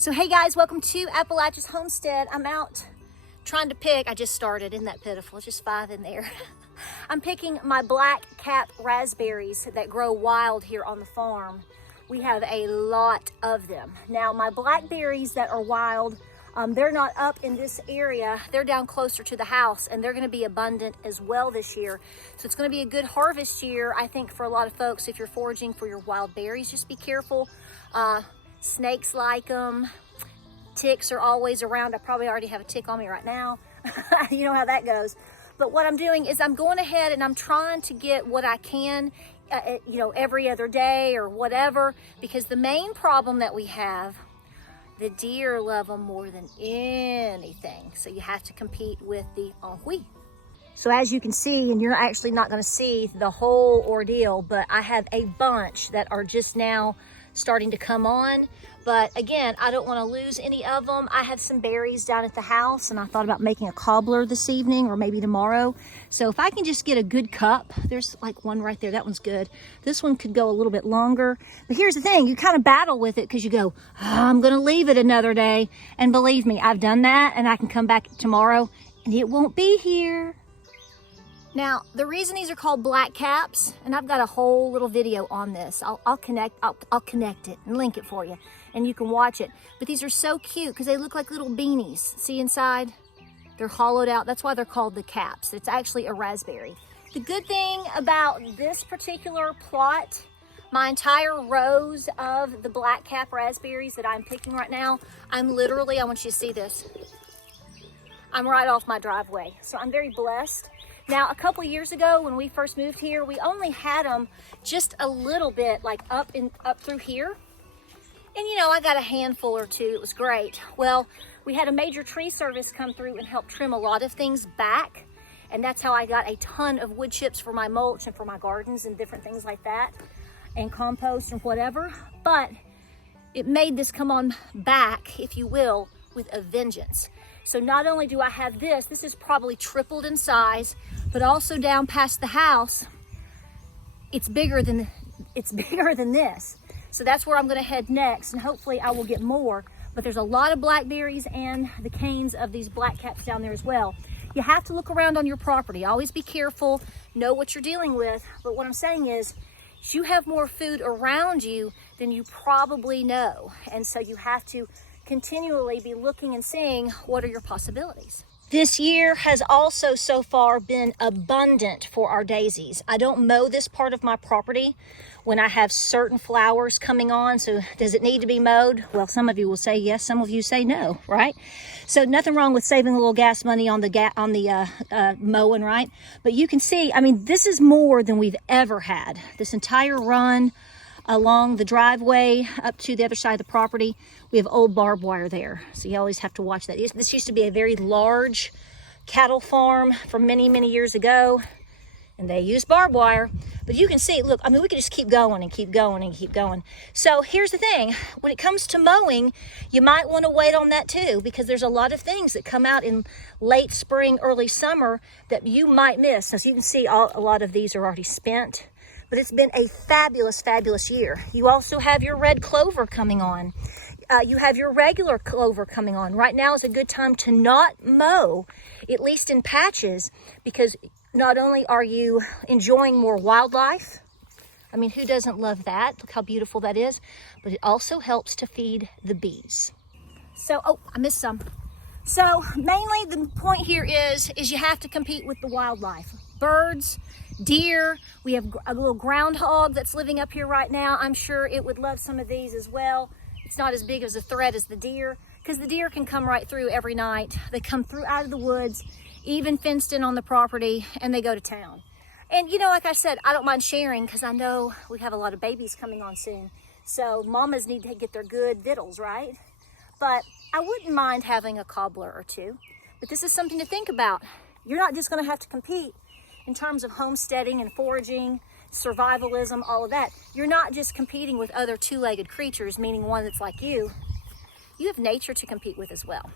So hey guys, welcome to Appalachia's Homestead. I'm out trying to pick, I just started, isn't that pitiful? It's just 5 in there. I'm picking my black cap raspberries that grow wild here on the farm. We have a lot of them. Now my blackberries that are wild, they're not up in this area. They're down closer to the house and they're gonna be abundant as well this year. So it's gonna be a good harvest year, I think, for a lot of folks. If you're foraging for your wild berries, just be careful. Snakes like them. Ticks are always around. I probably already have a tick on me right now. You know how that goes. But what I'm doing is I'm going ahead and I'm trying to get what I can, every other day or whatever, because the main problem that we have, the deer love them more than anything. So you have to compete with the ennui. So as you can see, and you're actually not going to see the whole ordeal, but I have a bunch that are just now starting to come on. But again, I don't want to lose any of them. I have some berries down at the house and I thought about making a cobbler this evening or maybe tomorrow. So if I can just get a good cup, there's like one right there, that one's good. This one could go a little bit longer. But here's the thing, you kind of battle with it because you go, I'm going to leave it another day. And believe me, I've done that and I can come back tomorrow and it won't be here. Now, the reason these are called black caps, and I've got a whole little video on this. I'll connect it and link it for you, and you can watch it. But these are so cute because they look like little beanies. See inside? They're hollowed out. That's why they're called the caps. It's actually a raspberry. The good thing about this particular plot, my entire rows of the black cap raspberries that I'm picking right now, I want you to see this. I'm right off my driveway, so I'm very blessed. Now, a couple years ago when we first moved here, we only had them just a little bit, like up through here. And I got a handful or two. It was great. Well, we had a major tree service come through and help trim a lot of things back. And that's how I got a ton of wood chips for my mulch and for my gardens and different things like that, and compost and whatever. But it made this come on back, if you will, with a vengeance. So not only do I have this is probably tripled in size, but also down past the house, it's bigger than this. So that's where I'm gonna head next, and hopefully I will get more. But there's a lot of blackberries and the canes of these black caps down there as well. You have to look around on your property. Always be careful, know what you're dealing with. But what I'm saying is, you have more food around you than you probably know. And so you have to continually be looking and seeing what are your possibilities. This year has also so far been abundant for our daisies. I don't mow this part of my property when I have certain flowers coming on. So does it need to be mowed? Well, some of you will say yes, some of you say no, right? So nothing wrong with saving a little gas money on the mowing, right? But you can see, this is more than we've ever had. This entire run along the driveway up to the other side of the property, we have old barbed wire there. So you always have to watch that. This used to be a very large cattle farm from many, many years ago, and they used barbed wire. But you can see, look, we could just keep going and keep going and keep going. So here's the thing, when it comes to mowing, you might want to wait on that too, because there's a lot of things that come out in late spring, early summer that you might miss. As you can see, a lot of these are already spent. But it's been a fabulous, fabulous year. You also have your red clover coming on. You have your regular clover coming on. Right now is a good time to not mow, at least in patches, because not only are you enjoying more wildlife, who doesn't love that? Look how beautiful that is. But it also helps to feed the bees. So, I missed some. So mainly the point here is you have to compete with the wildlife. Birds, deer, we have a little groundhog that's living up here right now. I'm sure it would love some of these as well. It's not as big as a threat as the deer, because the deer can come right through every night. They come through out of the woods, even fenced in on the property, and they go to town. And like I said, I don't mind sharing because I know we have a lot of babies coming on soon. So mamas need to get their good victuals, right? But I wouldn't mind having a cobbler or two. But this is something to think about. You're not just going to have to compete in terms of homesteading and foraging, survivalism, all of that. You're not just competing with other two-legged creatures, meaning one that's like you. You have nature to compete with as well.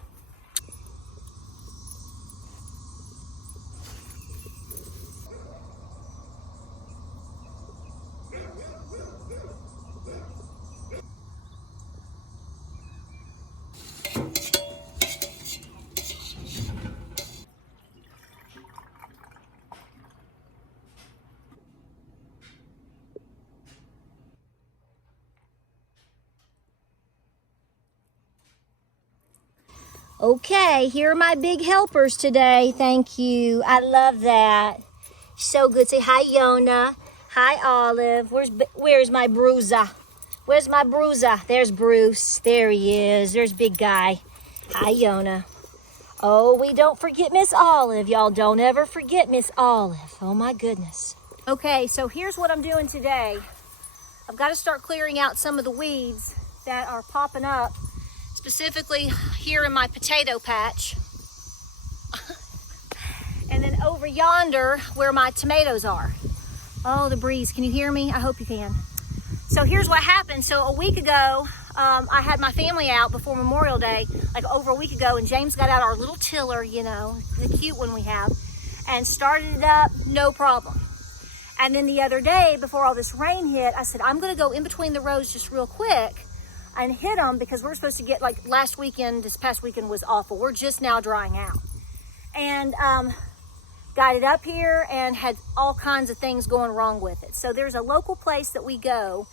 Okay, here are my big helpers today. Thank you. I love that. So good. Say hi, Yona. Hi, Olive. Where's my Bruiser? Where's my Bruiser? There's Bruce. There he is. There's big guy. Hi, Yona. Oh, we don't forget Miss Olive. Y'all don't ever forget Miss Olive. Oh, my goodness. Okay, so here's what I'm doing today. I've got to start clearing out some of the weeds that are popping up, specifically here in my potato patch. And then over yonder where my tomatoes are. Oh, the breeze. Can you hear me? I hope you can. So here's what happened. So a week ago, I had my family out before Memorial Day, like over a week ago, and James got out our little tiller, you know, the cute one we have, and started it up, no problem. And then the other day, before all this rain hit, I said, I'm gonna go in between the rows just real quick and hit them, because we're supposed to get, like last weekend, this past weekend was awful. We're just now drying out. And got it up here and had all kinds of things going wrong with it. So there's a local place that we go,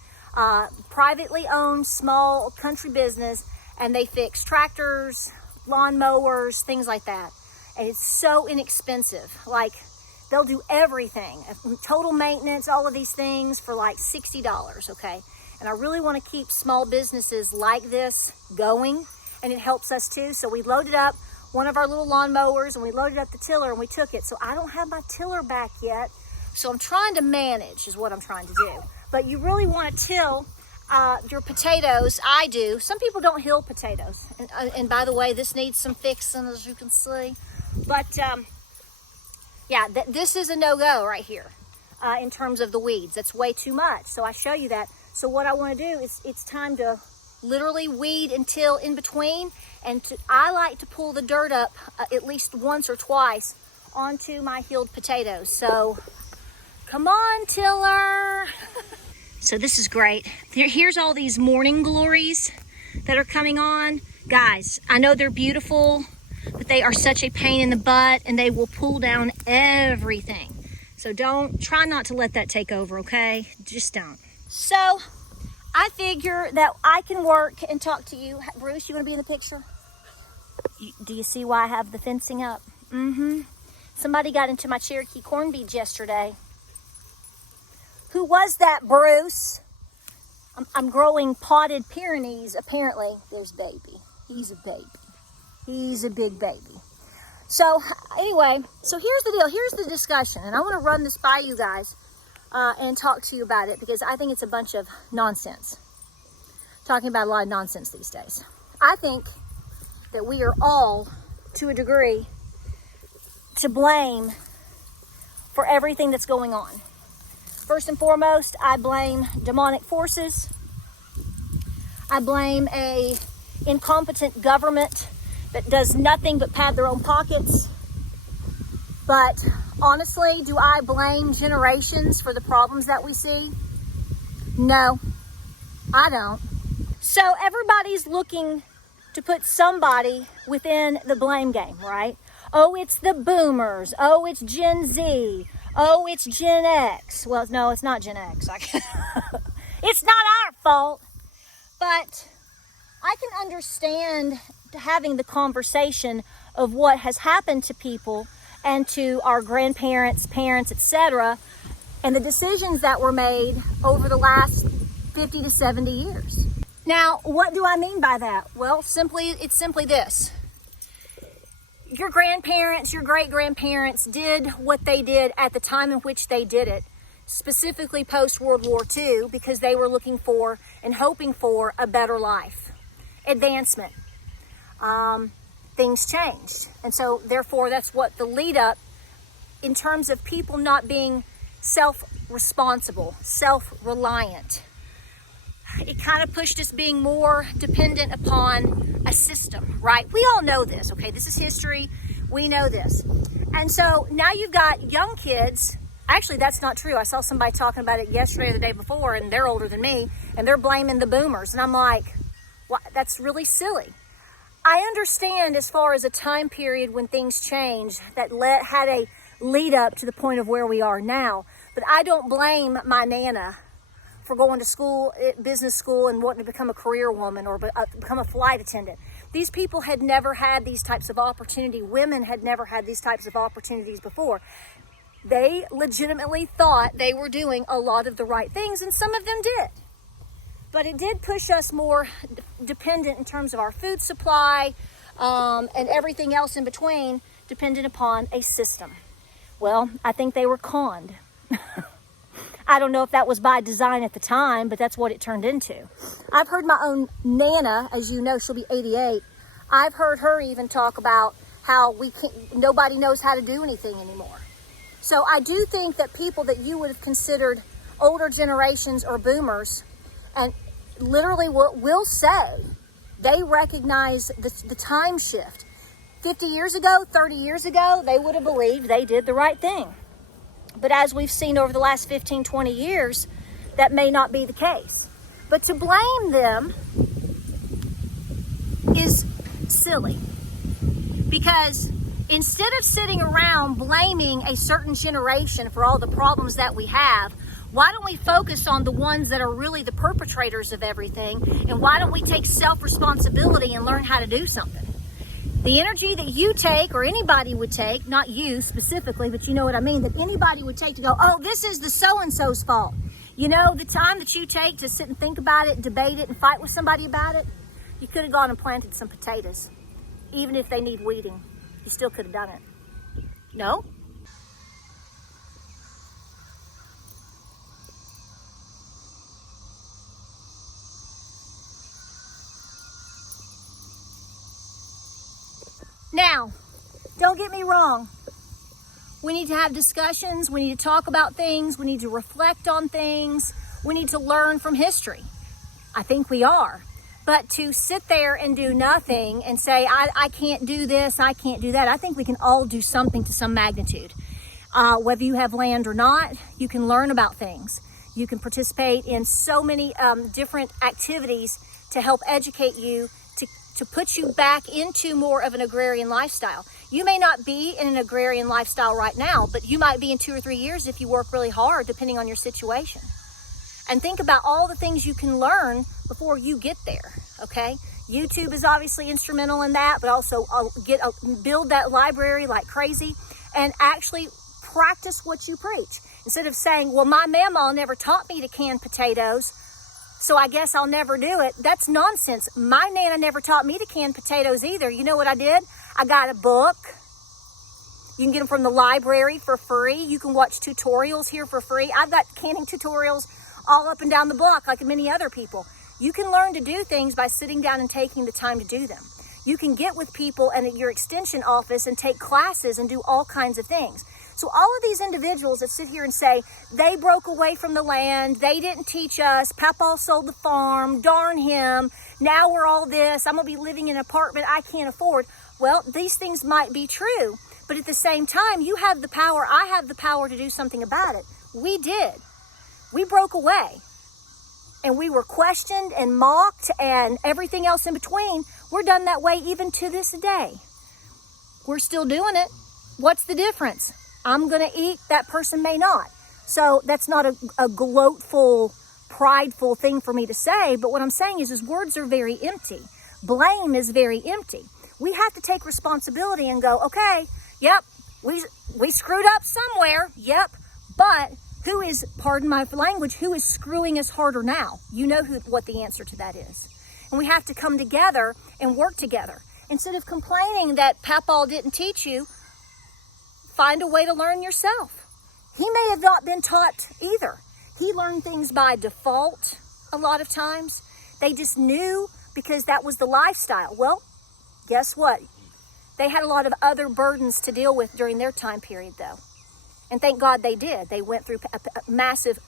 privately owned, small country business, and they fix tractors, lawn mowers, things like that. And it's so inexpensive. Like, they'll do everything, total maintenance, all of these things for like $60, okay? And I really want to keep small businesses like this going, and it helps us too. So we loaded up one of our little lawn mowers, and we loaded up the tiller, and we took it. So I don't have my tiller back yet. So I'm trying to manage is what I'm trying to do. But you really want to till your potatoes. I do. Some people don't hill potatoes. And by the way, this needs some fixing, as you can see. But yeah, this is a no-go right here in terms of the weeds. That's way too much. So I show you that. So what I want to do is, it's time to literally weed and till in between. And I like to pull the dirt up at least once or twice onto my healed potatoes. So come on, tiller. So this is great. Here's all these morning glories that are coming on. Guys, I know they're beautiful, but they are such a pain in the butt, and they will pull down everything. So try not to let that take over, okay? Just don't. So I figure that I can work and talk to you. Bruce, you want to be in the picture? Do you see why I have the fencing up? Mm-hmm. Somebody got into my Cherokee corn beads yesterday. Who was that, Bruce? I'm growing potted Pyrenees, apparently. There's baby. He's a baby. He's a big baby. So anyway, so here's the deal. Here's the discussion. And I want to run this by you guys and talk to you about it, because I think it's a bunch of nonsense. Talking about a lot of nonsense these days. I think that we are all, to a degree, to blame for everything that's going on. First and foremost, I blame demonic forces. I blame a incompetent government that does nothing but pad their own pockets. But honestly, do I blame generations for the problems that we see? No, I don't. So everybody's looking to put somebody within the blame game, right? Oh, it's the boomers. Oh, it's Gen Z. Oh, it's Gen X. Well, no, it's not Gen X. It's not our fault. But I can understand having the conversation of what has happened to people and to our grandparents, parents, etc., and the decisions that were made over the last 50 to 70 years. Now, what do I mean by that? Well, it's simply this. Your grandparents, your great-grandparents did what they did at the time in which they did it, specifically post-World War II, because they were looking for and hoping for a better life, advancement. Things changed. And so, therefore, that's what the lead up in terms of people not being self-responsible, self-reliant. It kind of pushed us being more dependent upon a system, right? We all know this, okay? This is history. We know this. And so now you've got young kids. Actually, that's not true. I saw somebody talking about it yesterday or the day before, and they're older than me, and they're blaming the boomers. And I'm like, well, that's really silly. I understand as far as a time period when things changed that had a lead up to the point of where we are now. But I don't blame my Nana for going to school, business school, and wanting to become a career woman or become a flight attendant. These people had never had these types of opportunity. Women had never had these types of opportunities before. They legitimately thought they were doing a lot of the right things, and some of them did. But it did push us more dependent in terms of our food supply, and everything else in between, dependent upon a system. Well, I think they were conned. I don't know if that was by design at the time, but that's what it turned into. I've heard my own Nana, as you know, she'll be 88. I've heard her even talk about how nobody knows how to do anything anymore. So I do think that people that you would have considered older generations or boomers, and literally will say they recognize the time shift. 50 years ago, 30 years ago, they would have believed they did the right thing. But as we've seen over the last 15, 20 years, that may not be the case. But to blame them is silly. Because instead of sitting around blaming a certain generation for all the problems that we have, why don't we focus on the ones that are really the perpetrators of everything? And why don't we take self-responsibility and learn how to do something? The energy that you take, or anybody would take, not you specifically, but you know what I mean, that anybody would take to go, oh, this is the so-and-so's fault. You know, the time that you take to sit and think about it, debate it, and fight with somebody about it, you could have gone and planted some potatoes. Even if they need weeding, you still could have done it. No? Now, don't get me wrong. We need to have discussions. We need to talk about things. We need to reflect on things. We need to learn from history. I think we are. But to sit there and do nothing and say, I can't do this, I can't do that, I think we can all do something to some magnitude. Whether you have land or not, you can learn about things. You can participate in so many different activities to help educate you, to put you back into more of an agrarian lifestyle. You may not be in an agrarian lifestyle right now, but you might be in 2 or 3 years if you work really hard, depending on your situation. And think about all the things you can learn before you get there, okay? YouTube is obviously instrumental in that, but also build that library like crazy and actually practice what you preach. Instead of saying, well, my mama never taught me to can potatoes, so I guess I'll never do it. That's nonsense. My Nana never taught me to can potatoes either. You know what I did? I got a book. You can get them from the library for free. You can watch tutorials here for free. I've got canning tutorials all up and down the block like many other people. You can learn to do things by sitting down and taking the time to do them. You can get with people and at your extension office and take classes and do all kinds of things. So all of these individuals that sit here and say, they broke away from the land, they didn't teach us, Papa sold the farm, darn him, now we're all this, I'm gonna be living in an apartment I can't afford. Well, these things might be true, but at the same time, you have the power, I have the power to do something about it. We did. We broke away. And we were questioned and mocked and everything else in between. We're done that way even to this day. We're still doing it. What's the difference? I'm going to eat, that person may not. So that's not a gloatful, prideful thing for me to say, but what I'm saying is words are very empty. Blame is very empty. We have to take responsibility and go, okay, yep, we screwed up somewhere, yep, but who is, pardon my language, who is screwing us harder now? You know what the answer to that is. And we have to come together and work together. Instead of complaining that Papa didn't teach you, find a way to learn yourself. He may have not been taught either. He learned things by default a lot of times. They just knew because that was the lifestyle. Well, guess what? They had a lot of other burdens to deal with during their time period though. And thank God they did. They went through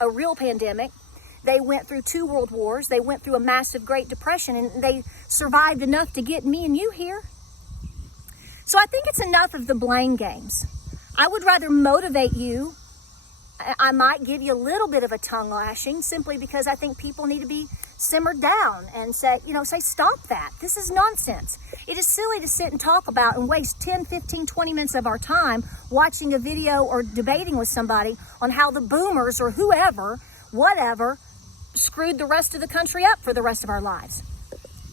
a real pandemic. They went through 2 world wars. They went through a massive Great Depression, and they survived enough to get me and you here. So I think it's enough of the blame games. I would rather motivate you. I might give you a little bit of a tongue lashing simply because I think people need to be simmered down and say, stop that. This is nonsense. It is silly to sit and talk about and waste 10, 15, 20 minutes of our time watching a video or debating with somebody on how the boomers or whoever, whatever, screwed the rest of the country up for the rest of our lives.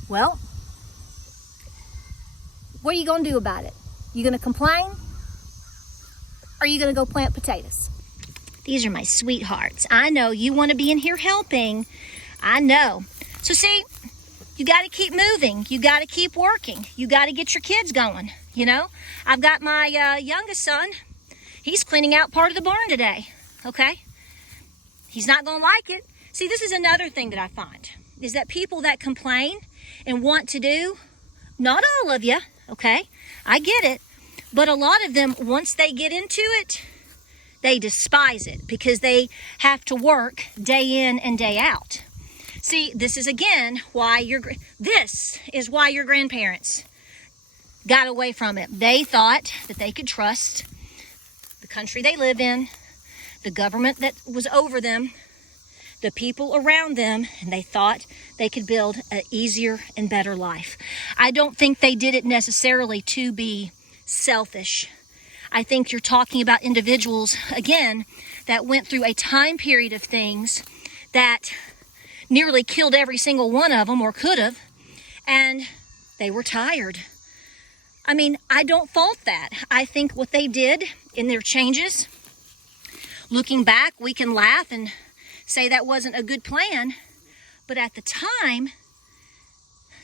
Well, What are you gonna do about it? You gonna complain? Or are you gonna go plant potatoes? These are my sweethearts. I know you wanna be in here helping. I know. So see, you gotta keep moving. You gotta keep working. You gotta get your kids going, you know? I've got my youngest son. He's cleaning out part of the barn today, okay? He's not gonna like it. See, this is another thing that I find, is that people that complain and want to do, not all of you, okay? I get it. But a lot of them, once they get into it, they despise it because they have to work day in and day out. See, this is again why your grandparents got away from it. They thought that they could trust the country they live in, the government that was over them, the people around them, and they thought they could build an easier and better life. I don't think they did it necessarily to be selfish. I think you're talking about individuals, again, that went through a time period of things that nearly killed every single one of them, or could have, and they were tired. I mean, I don't fault that. I think what they did in their changes, looking back, we can laugh and say that wasn't a good plan, but at the time,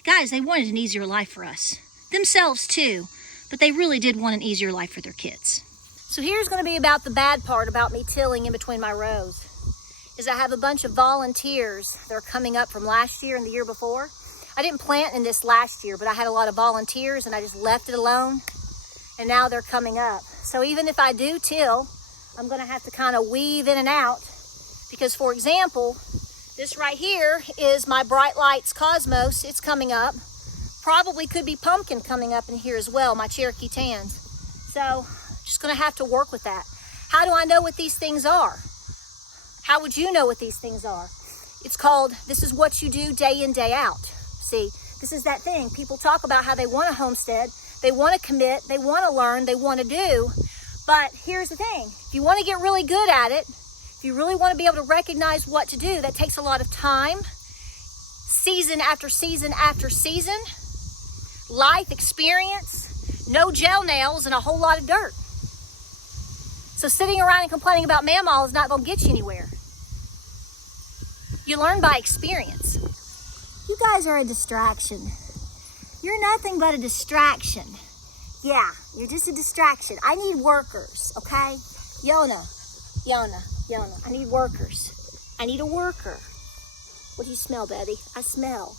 guys, they wanted an easier life for us. Themselves too, but they really did want an easier life for their kids. So here's gonna be about the bad part about me tilling in between my rows, is I have a bunch of volunteers that are coming up from last year and the year before. I didn't plant in this last year, but I had a lot of volunteers and I just left it alone, and now they're coming up. So even if I do till, I'm gonna have to kind of weave in and out, because for example, this right here is my Bright Lights Cosmos. It's coming up. Probably could be pumpkin coming up in here as well, my Cherokee Tans. So just gonna have to work with that. How do I know what these things are? How would you know what these things are? It's called, this is what you do day in, day out. See, this is that thing. People talk about how they want a homestead, they want to commit, they want to learn, they want to do. But here's the thing. If you want to get really good at it, if you really want to be able to recognize what to do, that takes a lot of time, season after season after season, life experience, no gel nails, and a whole lot of dirt. So sitting around and complaining about mammal is not going to get you anywhere. You learn by experience. You guys are a distraction. You're nothing but a distraction. Yeah, you're just a distraction. I need workers, okay? Yona, I need workers. I need a worker. What do you smell, Betty? I smell.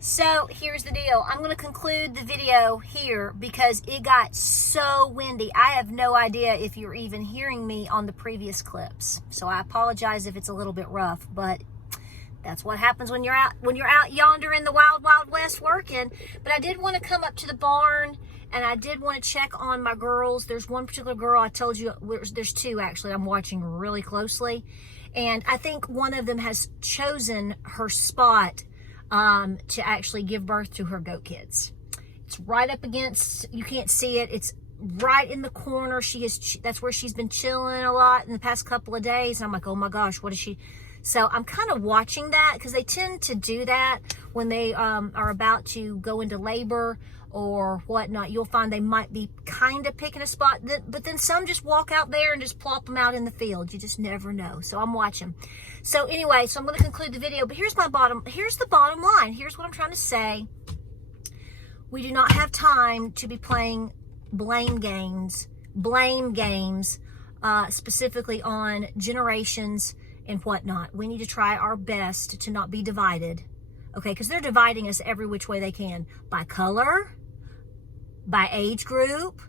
So here's the deal. I'm going to conclude the video here because it got so windy. I have no idea if you're even hearing me on the previous clips. So I apologize if it's a little bit rough, but that's what happens when you're out yonder in the wild, wild west working. But I did want to come up to the barn, and I did want to check on my girls. There's one particular girl I told you, there's two actually I'm watching really closely. And I think one of them has chosen her spot to actually give birth to her goat kids. It's right up against, you can't see it, it's right in the corner. That's where she's been chilling a lot in the past couple of days. And I'm like, oh my gosh, what is she? So I'm kind of watching that because they tend to do that when they are about to go into labor or whatnot. You'll find they might be kind of picking a spot, but then some just walk out there and just plop them out in the field. You just never know. So I'm watching. So anyway, so I'm going to conclude the video, but here's the bottom line. Here's what I'm trying to say. We do not have time to be playing blame games, specifically on generations and whatnot. We need to try our best to not be divided, okay? Because they're dividing us every which way they can, by color, by age group,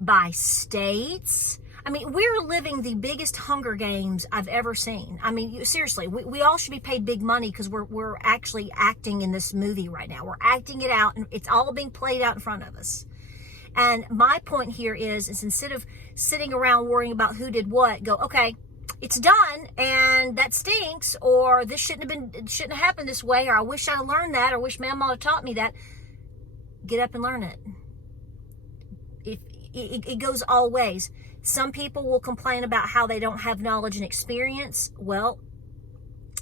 by states. I mean, we're living the biggest Hunger Games I've ever seen. I mean, seriously, we all should be paid big money because we're actually acting in this movie right now. We're acting it out, and it's all being played out in front of us. And my point here is instead of sitting around worrying about who did what, go, okay, it's done, and that stinks, or this shouldn't have happened this way, or I wish I learned that, or wish Mama had taught me that. Get up and learn it. It goes all ways. Some people will complain about how they don't have knowledge and experience. Well,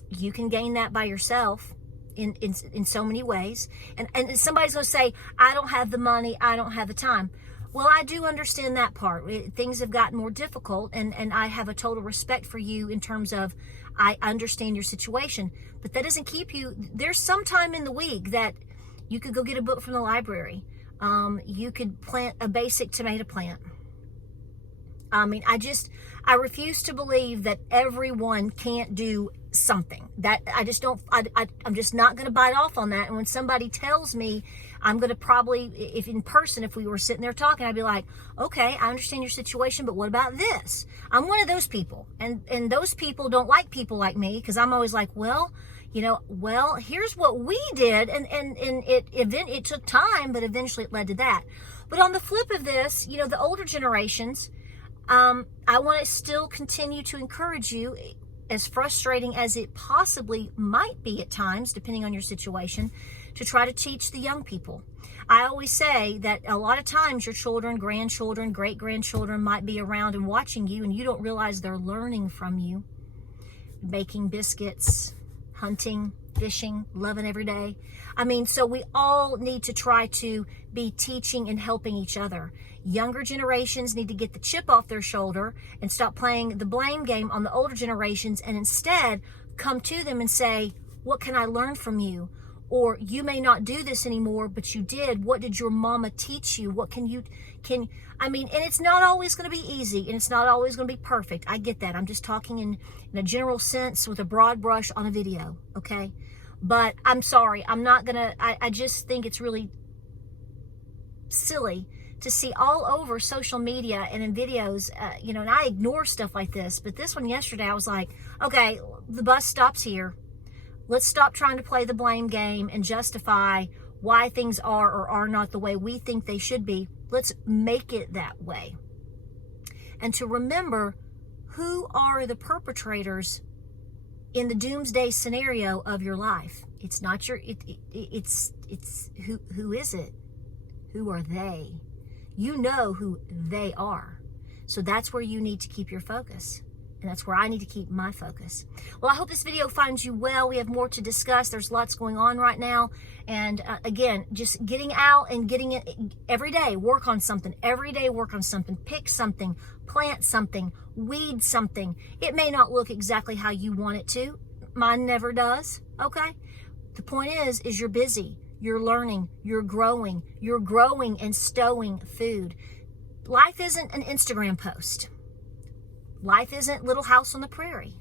you can gain that by yourself. in so many ways. And somebody's going to say, I don't have the money, I don't have the time. Well, I do understand that part. Things have gotten more difficult, and I have a total respect for you in terms of I understand your situation. But that doesn't keep you. There's some time in the week that you could go get a book from the library. You could plant a basic tomato plant. I mean, I refuse to believe that everyone can't do something. That I just don't, I'm just not going to bite off on that. And when somebody tells me, I'm going to probably, if in person, if we were sitting there talking, I'd be like, okay, I understand your situation, but what about this? I'm one of those people. And those people don't like people like me, because I'm always like, well, here's what we did. And it took time, but eventually it led to that. But on the flip of this, the older generations, I want to still continue to encourage you, as frustrating as it possibly might be at times, depending on your situation, to try to teach the young people. I always say that a lot of times your children, grandchildren, great-grandchildren might be around and watching you, and you don't realize they're learning from you. Baking biscuits, hunting, fishing, loving every day. I mean, so we all need to try to be teaching and helping each other. Younger generations need to get the chip off their shoulder and stop playing the blame game on the older generations, and instead come to them and say, what can I learn from you? Or you may not do this anymore, but you did. What did your mama teach you? What and it's not always going to be easy, and it's not always going to be perfect. I get that. I'm just talking in a general sense with a broad brush on a video, okay? But I'm sorry. I'm not going to, I just think it's really silly to see all over social media and in videos, and I ignore stuff like this. But this one yesterday, I was like, okay, the bus stops here. Let's stop trying to play the blame game and justify why things are or are not the way we think they should be. Let's make it that way. And to remember, who are the perpetrators in the doomsday scenario of your life? It's not your, it's who is it? Who are they? You know who they are. So that's where you need to keep your focus. And that's where I need to keep my focus. Well, I hope this video finds you well. We have more to discuss. There's lots going on right now. And again, just getting out and getting it every day. Work on something. Every day work on something. Pick something. Plant something. Weed something. It may not look exactly how you want it to. Mine never does. Okay? The point is you're busy. You're learning. You're growing. You're growing and stowing food. Life isn't an Instagram post. Life isn't Little House on the Prairie.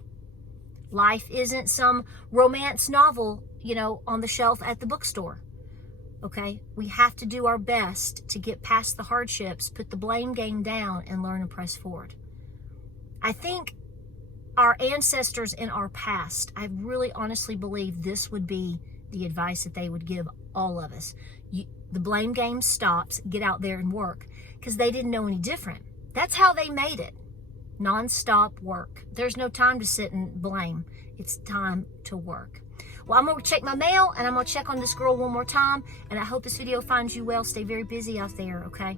Life isn't some romance novel, on the shelf at the bookstore. Okay? We have to do our best to get past the hardships, put the blame game down, and learn and press forward. I think our ancestors in our past, I really honestly believe this would be the advice that they would give all of us. The blame game stops, get out there and work, because they didn't know any different. That's how they made it. Non-stop work. There's no time to sit and blame. It's time to work. Well, I'm going to check my mail, and I'm going to check on this girl one more time, and I hope this video finds you well. Stay very busy out there, okay?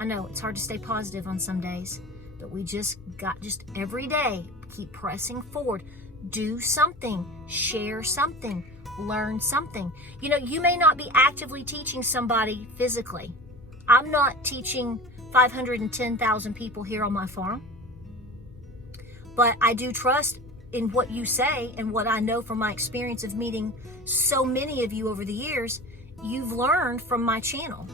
I know it's hard to stay positive on some days, but we just every day, keep pressing forward. Do something. Share something. Learn something. You may not be actively teaching somebody physically. I'm not teaching 510,000 people here on my farm. But I do trust in what you say, and what I know from my experience of meeting so many of you over the years. You've learned from my channel.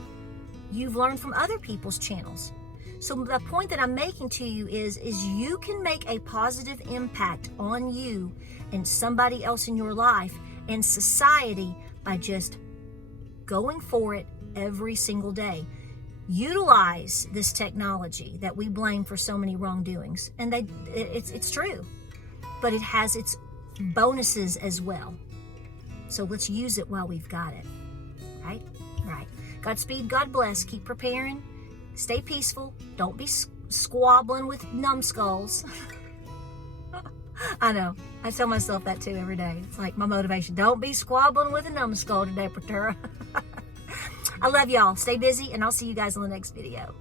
You've learned from other people's channels. So the point that I'm making to you is you can make a positive impact on you and somebody else in your life and society by just going for it every single day. Utilize this technology that we blame for so many wrongdoings, and it's true, but it has its bonuses as well. So let's use it while we've got it. Right? Godspeed, God bless. Keep preparing. Stay peaceful. Don't be squabbling with numbskulls. I know. I tell myself that too every day. It's like my motivation. Don't be squabbling with a numbskull today, Patara. I love y'all. Stay busy, and I'll see you guys in the next video.